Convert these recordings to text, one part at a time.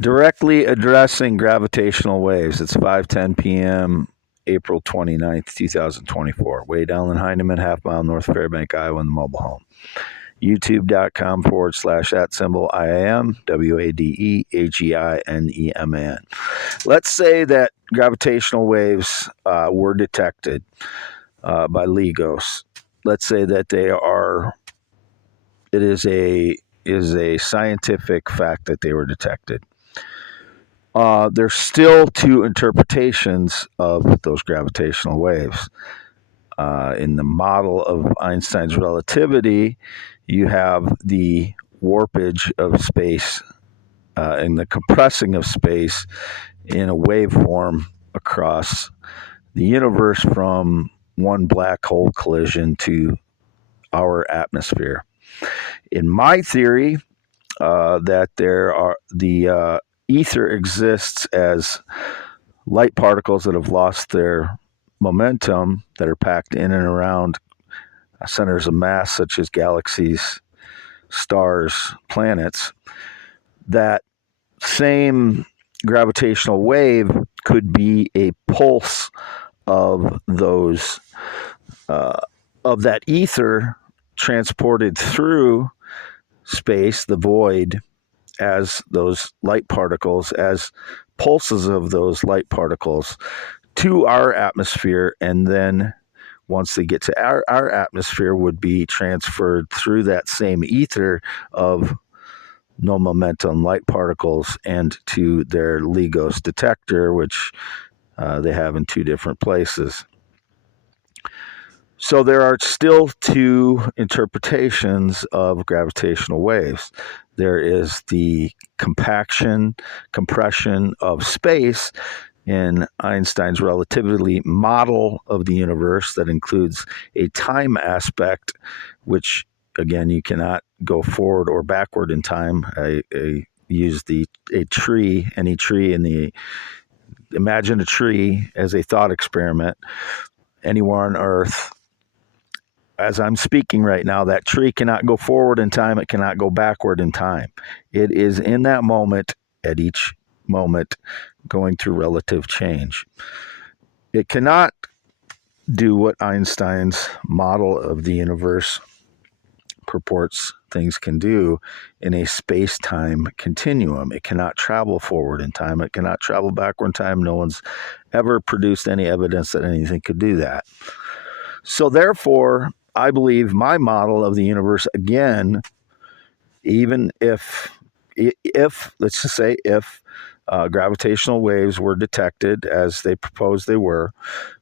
Directly addressing gravitational waves. It's 5:10 p.m. April 29th, 2024. Wade Allen Heineman, half mile north Fairbank, Iowa, in the mobile home. YouTube.com/ at symbol IAM, WADEHEINEMAN. Let's say that gravitational waves were detected by LIGOS. Let's say that it is a scientific fact that they were detected. There's still two interpretations of those gravitational waves. In the model of Einstein's relativity, you have the warpage of space and the compressing of space in a waveform across the universe from one black hole collision to our atmosphere. In my theory, that the ether exists as light particles that have lost their momentum, that are packed in and around centers of mass such as galaxies, stars, planets. That same gravitational wave could be a pulse of those of that ether transported through space, the void, as those light particles, as pulses of those light particles to our atmosphere, and then once they get to our atmosphere would be transferred through that same ether of no momentum light particles and to their LIGOS detector, which they have in two different places. So there are still two interpretations of gravitational waves. There is the compression of space in Einstein's relativity model of the universe that includes a time aspect, which again you cannot go forward or backward in time. I use any tree imagine a tree as a thought experiment anywhere on Earth. As I'm speaking right now, that tree cannot go forward in time. It cannot go backward in time. It is in that moment, at each moment, going through relative change. It cannot do what Einstein's model of the universe purports things can do in a space-time continuum. It cannot travel forward in time. It cannot travel backward in time. No one's ever produced any evidence that anything could do that. So therefore, I believe my model of the universe, again, even if let's just say if gravitational waves were detected as they proposed they were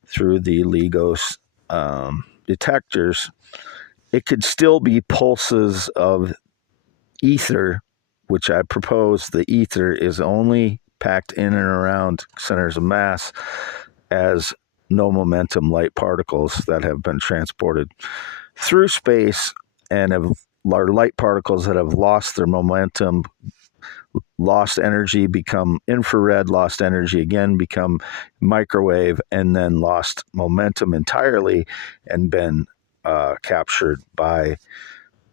through the LIGOS detectors, it could still be pulses of ether, which I propose the ether is only packed in and around centers of mass as no momentum light particles that have been transported through space and are light particles that have lost their momentum, lost energy, become infrared, lost energy again, become microwave, and then lost momentum entirely and been captured by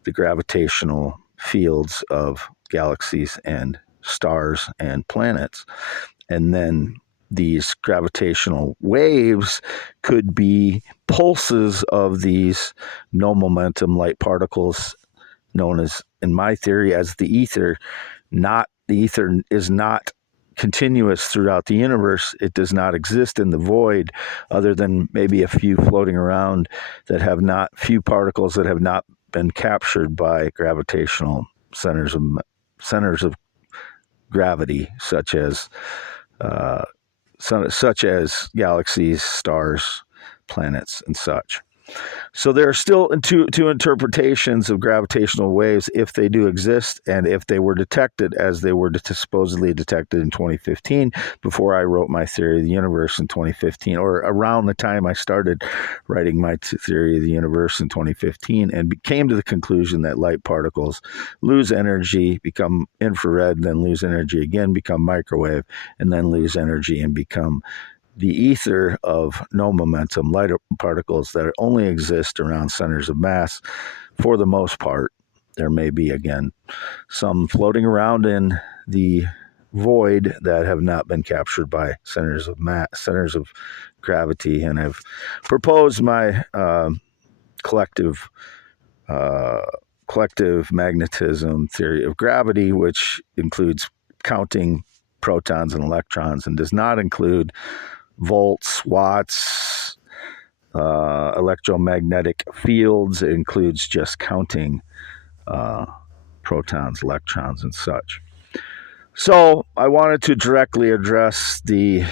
the gravitational fields of galaxies and stars and planets. And then these gravitational waves could be pulses of these no momentum light particles known as, in my theory, as the ether. The ether is not continuous throughout the universe. It does not exist in the void other than maybe a few floating around few particles that have not been captured by gravitational centers of gravity, such as galaxies, stars, planets, and such. So there are still two interpretations of gravitational waves if they do exist and if they were detected as they were supposedly detected in 2015 before I wrote my theory of the universe in 2015, or around the time I started writing my theory of the universe in 2015, and came to the conclusion that light particles lose energy, become infrared, then lose energy again, become microwave, and then lose energy and become the ether of no momentum light particles that only exist around centers of mass for the most part. There may be, again, some floating around in the void that have not been captured by centers of gravity. And I've proposed my collective uh, collective magnetism theory of gravity, which includes counting protons and electrons and does not include volts, watts, electromagnetic fields. It includes just counting uh, protons, electrons, and such. So I wanted to directly address the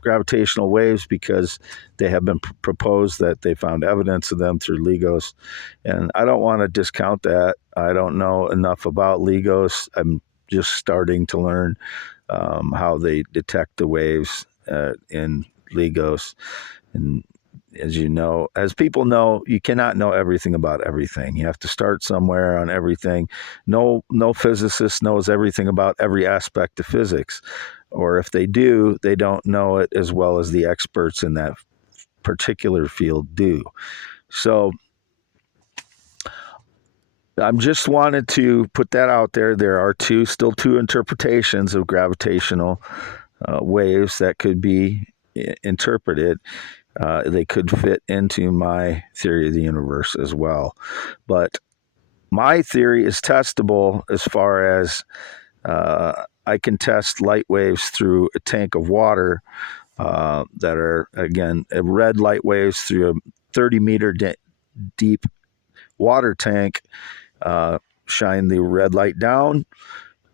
gravitational waves because they have been proposed that they found evidence of them through LIGOS. And I don't want to discount that. I don't know enough about LIGOS. I'm just starting to learn how they detect the waves in LIGOS. And as people know, you cannot know everything about everything. You have to start somewhere on everything. No physicist knows everything about every aspect of physics. Or if they do, they don't know it as well as the experts in that particular field do. So I just wanted to put that out there. There are still two interpretations of gravitational waves that could be interpreted. They could fit into my theory of the universe as well. But my theory is testable as far as I can test light waves through a tank of water that are, again, red light waves through a 30-meter deep water tank. Shine the red light down,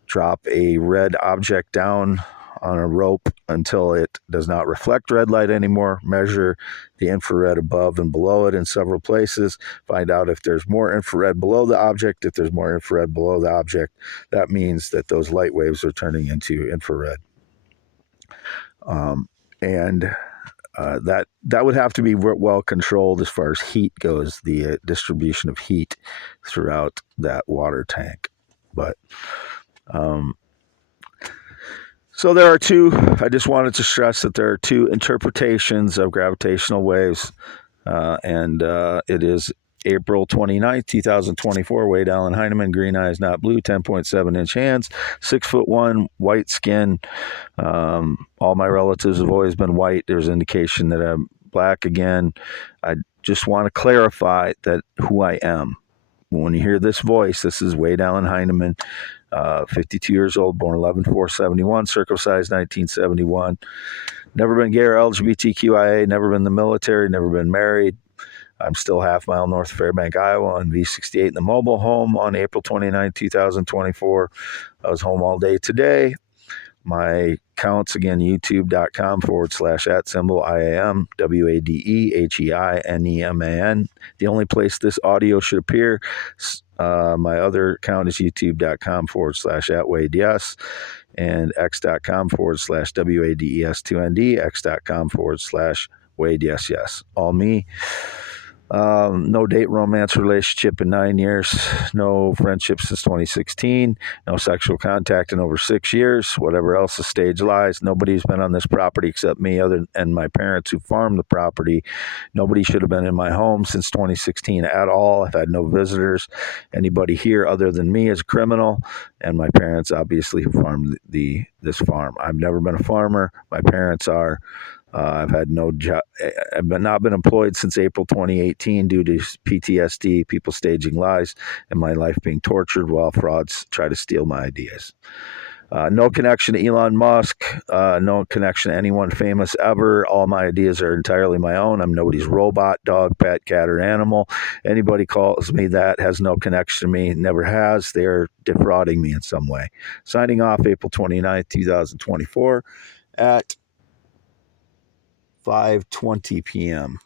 drop a red object down on a rope until it does not reflect red light anymore, measure the infrared above and below it in several places, find out if there's more infrared below the object. If there's more infrared below the object, that means that those light waves are turning into infrared. And that would have to be well controlled as far as heat goes, the distribution of heat throughout that water tank. But so there are I just wanted to stress that there are two interpretations of gravitational waves, and it is April 29th, 2024, Wade Allen Heinemann, green eyes, not blue, 10.7-inch hands, 6'1", white skin. All my relatives have always been white. There's indication that I'm black again. I just want to clarify that who I am. When you hear this voice, this is Wade Allen Heinemann, 52 years old, born 11/4/71, circumcised 1971. Never been gay or LGBTQIA, never been in the military, never been married. I'm still half mile north of Fairbank, Iowa, on V68 in the mobile home on April 29, 2024. I was home all day today. My accounts, again, youtube.com/@ IAM, WADEHEINEMAN. The only place this audio should appear. My other account is youtube.com/@ WadeYes, and x.com/WADES2ND, x.com/WadeYes, yes. All me. No date romance relationship in 9 years. No friendship since 2016. No sexual contact in over 6 years. Whatever else the stage lies. Nobody's been on this property except me and my parents who farmed the property. Nobody should have been in my home since 2016 at all. I've had no visitors. Anybody here other than me is a criminal, and my parents obviously who farmed this farm. I've never been a farmer. My parents are. I've had no job. I've not been employed since April 2018 due to PTSD, people staging lies, and my life being tortured while frauds try to steal my ideas. No connection to Elon Musk. No connection to anyone famous ever. All my ideas are entirely my own. I'm nobody's robot, dog, pet, cat, or animal. Anybody calls me that has no connection to me. Never has. They're defrauding me in some way. Signing off April 29th, 2024 at 5:20 p.m.